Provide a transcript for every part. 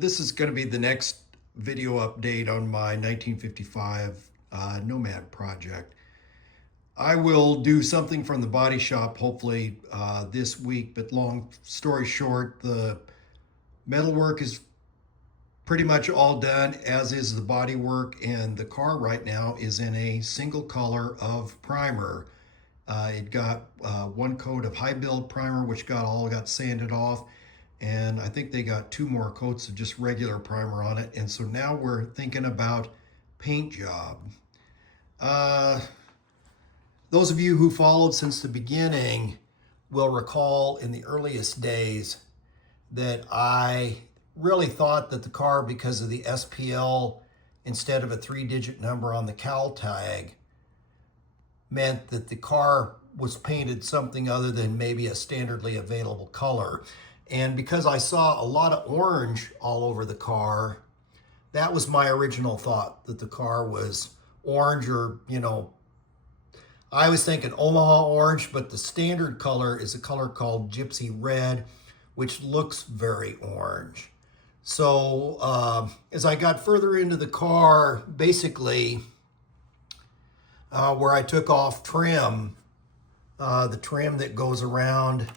This is going to be the next video update on my 1955 Nomad project. I will do something from the body shop hopefully this week, but long story short, the metalwork is pretty much all done, as is the body work, and the car right now is in a single color of primer. It got one coat of high build primer, which got sanded off, and I think they got two more coats of just regular primer on it. And so now we're thinking about paint job. Those of you who followed since the beginning will recall in the earliest days that I really thought that the car, because of the SPL instead of a 3-digit number on the cowl tag, meant that the car was painted something other than maybe a standardly available color. And because I saw a lot of orange all over the car, that was my original thought, that the car was orange, or, I was thinking Omaha orange, but the standard color is a color called Gypsy Red, which looks very orange. So as I got further into the car, basically where I took off trim, the trim that goes around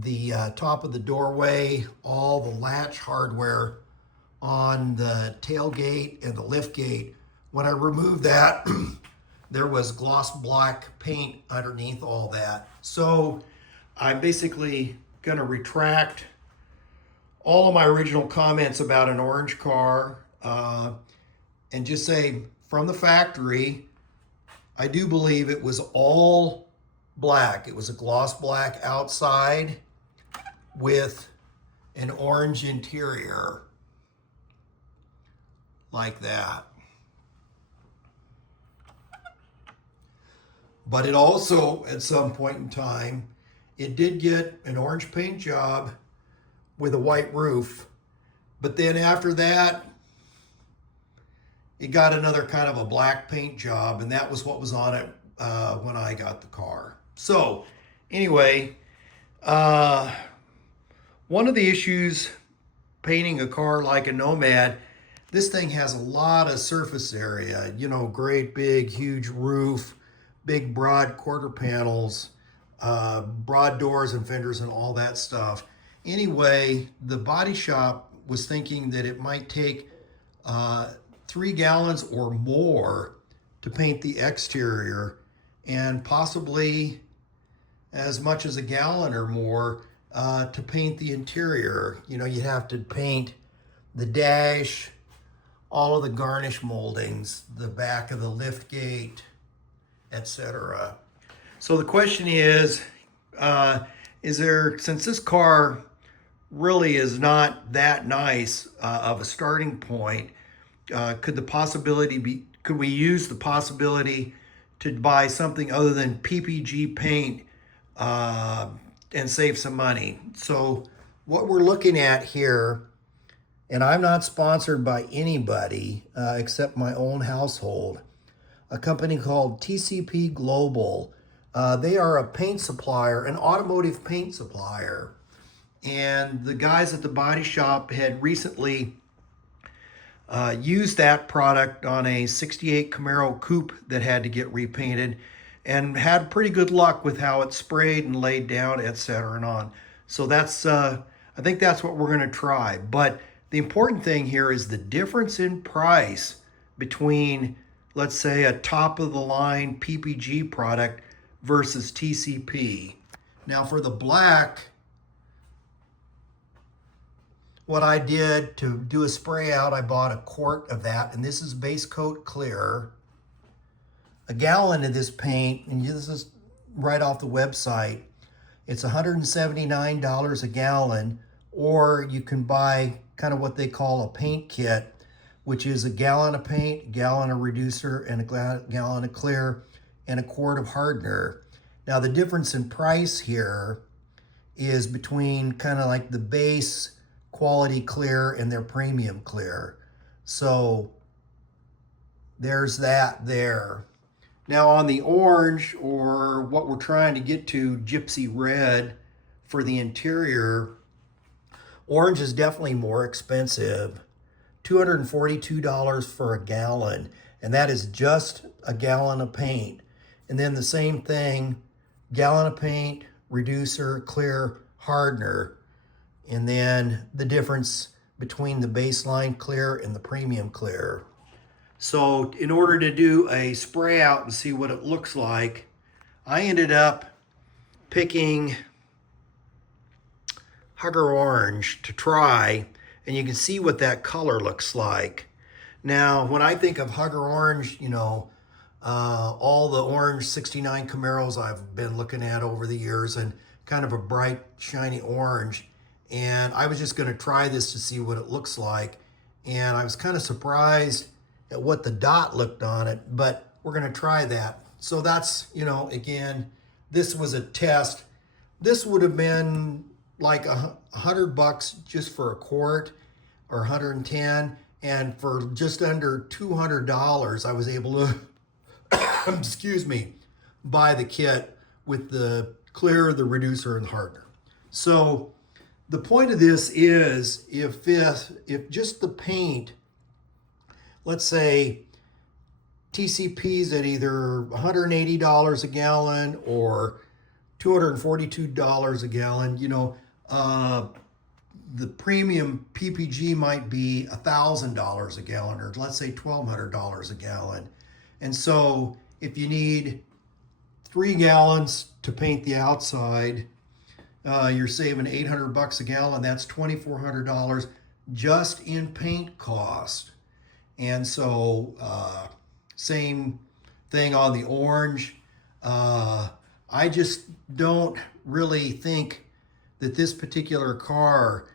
the top of the doorway, all the latch hardware on the tailgate and the lift gate, when I removed that, there was gloss black paint underneath all that. So I'm basically going to retract all of my original comments about an orange car and just say, from the factory, I do believe it was all black. It was a gloss black outside with an orange interior, like that. But it also, at some point in time, it did get an orange paint job with a white roof. But then after that, it got another kind of a black paint job, and that was what was on it when I got the car. So anyway, one of the issues painting a car like a Nomad, this thing has a lot of surface area, great big huge roof, big broad quarter panels, broad doors and fenders and all that stuff. Anyway, the body shop was thinking that it might take 3 gallons or more to paint the exterior, and possibly as much as 1 gallon or more to paint the interior. You'd have to paint the dash, all of the garnish moldings, the back of the lift gate, etc. So the question is there, since this car really is not that nice of a starting point, could we use the possibility to buy something other than PPG paint and save some money? So what we're looking at here, and I'm not sponsored by anybody except my own household, a company called TCP Global. They are a paint supplier, an automotive paint supplier. And the guys at the body shop had recently used that product on a 68 Camaro coupe that had to get repainted, and had pretty good luck with how it sprayed and laid down, etc. and on. So that's, I think that's what we're going to try. But the important thing here is the difference in price between, let's say, a top-of-the-line PPG product versus TCP. Now for the black, what I did to do a spray out, I bought a quart of that, and this is base coat clear. 1 gallon of this paint, and this is right off the website, it's $179 a gallon, or you can buy kind of what they call a paint kit, which is 1 gallon of paint, 1 gallon of reducer, and 1 gallon of clear, and a quart of hardener. Now the difference in price here is between kind of like the base quality clear and their premium clear. So there's that there. Now on the orange, or what we're trying to get to, Gypsy Red, for the interior, Orange is definitely more expensive. $242 for a gallon, and that is just a gallon of paint. And then the same thing, gallon of paint, reducer, clear, hardener, and then the difference between the baseline clear and the premium clear. So in order to do a spray out and see what it looks like, I ended up picking Hugger Orange to try, and you can see what that color looks like. Now, when I think of Hugger Orange, you know, all the orange 69 Camaros I've been looking at over the years, and kind of a bright, shiny orange. And I was just going to try this to see what it looks like. And I was kind of surprised at what the dot looked on it, but we're going to try that. So that's, you know, again, this was a test. This would have been like $100 just for a quart, or 110, and for just under $200, I was able to, excuse me, buy the kit with the clear, the reducer, and hardener. So the point of this is, if just the paint, let's say TCP's at either $180 a gallon or $242 a gallon, you know, the premium PPG might be $1,000 a gallon, or let's say $1,200 a gallon. And so if you need 3 gallons to paint the outside, you're saving $800 a gallon. That's $2,400 just in paint cost. And so same thing on the orange. I just don't really think that this particular car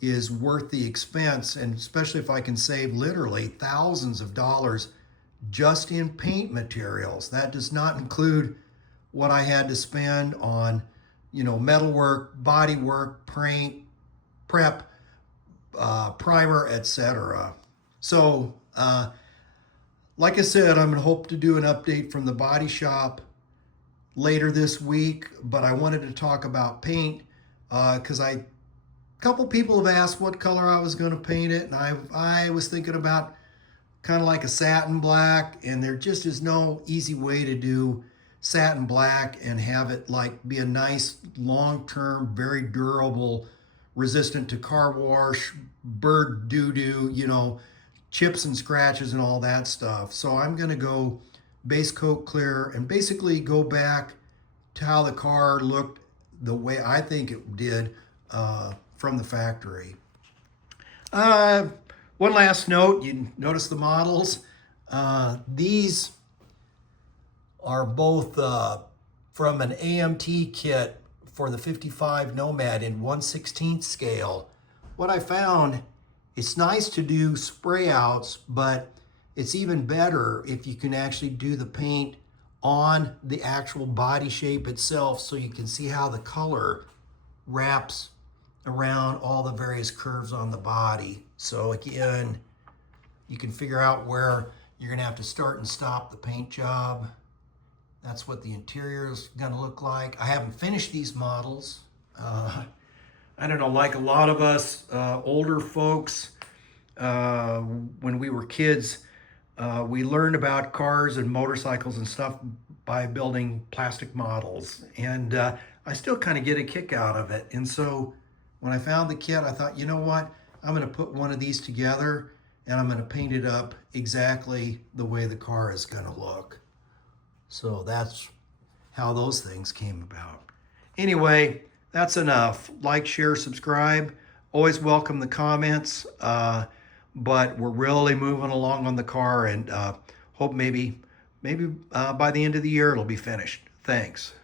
is worth the expense, and especially if I can save literally thousands of dollars just in paint materials. That does not include what I had to spend on, you know, metalwork, body work, paint, prep, primer, etc. So, like I said, I'm gonna hope to do an update from the body shop later this week, but I wanted to talk about paint because a couple people have asked what color I was going to paint it, and I was thinking about kind of like a satin black, and there just is no easy way to do satin black and have it like be a nice long-term, very durable, resistant to car wash, bird doo-doo, you know, chips and scratches and all that stuff. So I'm going to go base coat clear and basically go back to how the car looked the way I think it did from the factory. One last note, you notice the models. These are both from an AMT kit for the 55 Nomad in 1/16 scale. What I found, it's nice to do spray outs, but it's even better if you can actually do the paint on the actual body shape itself, so you can see how the color wraps around all the various curves on the body. So again, you can figure out where you're gonna have to start and stop the paint job. That's what the interior is gonna look like. I haven't finished these models. I don't know, like a lot of us older folks, when we were kids, we learned about cars and motorcycles and stuff by building plastic models. And I still kind of get a kick out of it. And so when I found the kit, I thought, you know what? I'm going to put one of these together and I'm going to paint it up exactly the way the car is going to look. So that's how those things came about. Anyway, that's enough. Like, share, subscribe. Always welcome the comments. But we're really moving along on the car, and hope maybe by the end of the year it'll be finished. Thanks.